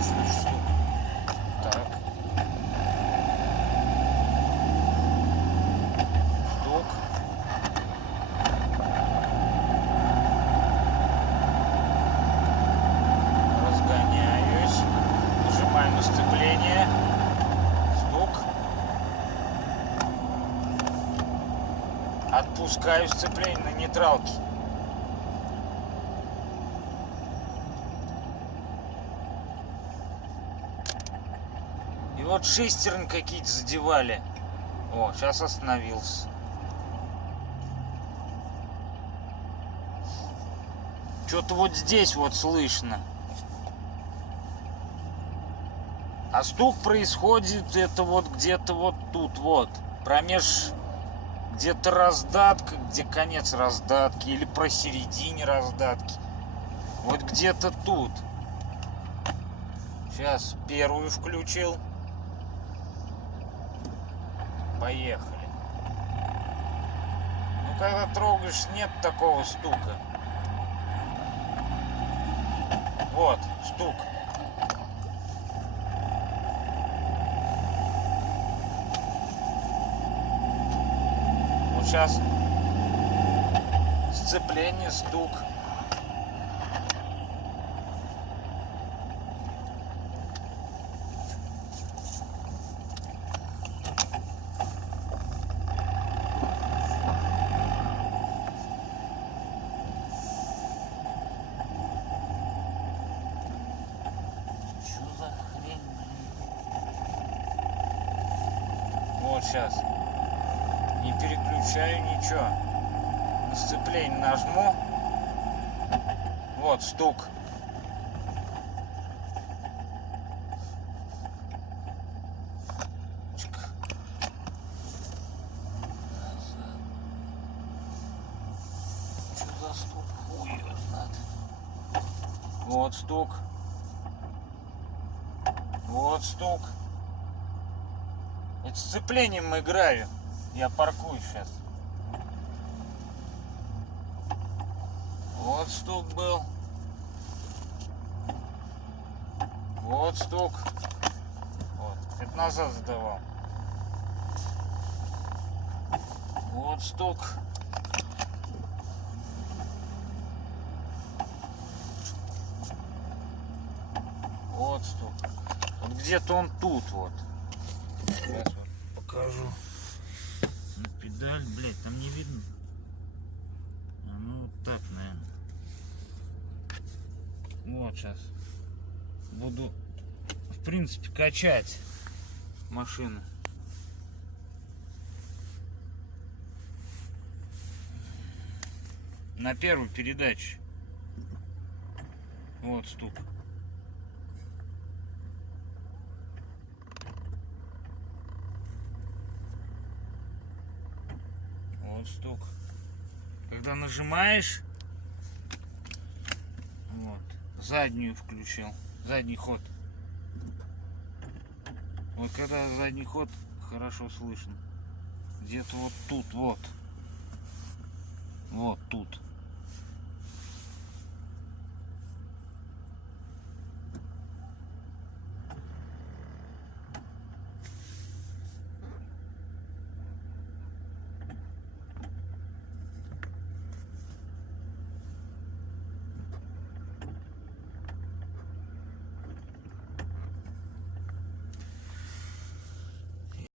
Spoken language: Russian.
я слышу стук. Так. Стук. Разгоняюсь. Нажимаю на сцепление. Стук. Отпускаю сцепление на нейтралке. И вот шестерни какие-то задевали. О, сейчас остановился. Что-то вот здесь вот слышно. А стук происходит это вот где-то вот тут вот. Промеж где-то раздатка, где конец раздатки, или посередине раздатки. Вот где-то тут. Сейчас первую включил. Поехали. Ну, когда трогаешь, нет такого стука. Вот, стук. Вот сейчас сцепление, стук. Вот сейчас. Не переключаю ничего. На сцепление нажму. Вот стук. Что за стук? Хуй его знает. Вот стук. Вот стук. Это сцеплением играю. Я паркую сейчас. Вот стук был. Вот стук. Вот. Это назад задавал. Вот стук. Вот стук. Вот где-то он тут вот. Сейчас вот покажу. На педаль, блять, там не видно. А ну вот так, наверное. Вот сейчас. Буду, в принципе, качать машину. На первой передаче. Вот стук. Вот стук. Когда нажимаешь, вот, заднюю включил, задний ход. Вот когда задний ход хорошо слышно. Где-то вот тут, вот. Вот тут.